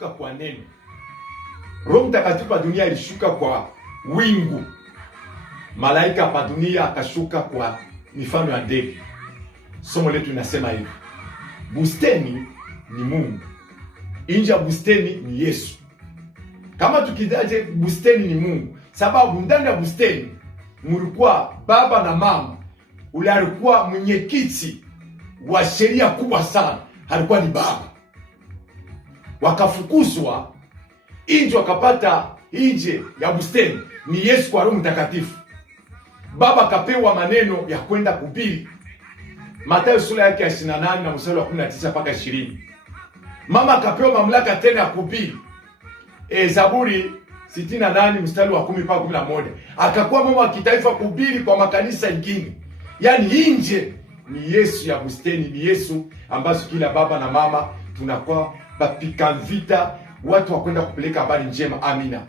alishuka kwa neno. Roho Mtakatifu wa dunia alishuka kwa wingu. Malaika hapa dunia akashuka kwa mifano ya ndege. Somo letu linasema hivi: bustani ni Mungu, nje ya bustani ni Yesu. Kama tukidaje bustani ni Mungu, sababu ndani ya bustani mlikuwa baba na mama. Ule alikuwa mwenyekiti wa sheria kubwa sana, alikuwa ni baba. Wakafukuzwa nje, wakapata nje ya bustani ni Yesu kwa Roho Mtakatifu. Baba akapewa maneno ya kwenda kuhubiri, Mathayo sura yake ya 28 na mstari wa 19 mpaka 20. Mama akapewa mamlaka tena ya kuhubiri, Zaburi 68 mstari wa 10 mpaka 11. Akakuwa mama wa kitaifa kuhubiri kwa makanisa mengine. Yaani nje ni Yesu ya bustani, ni Yesu ambazo kila baba na mama tunakuwa bapika vita, watu wakwenda kupeleka habari njema. Amina.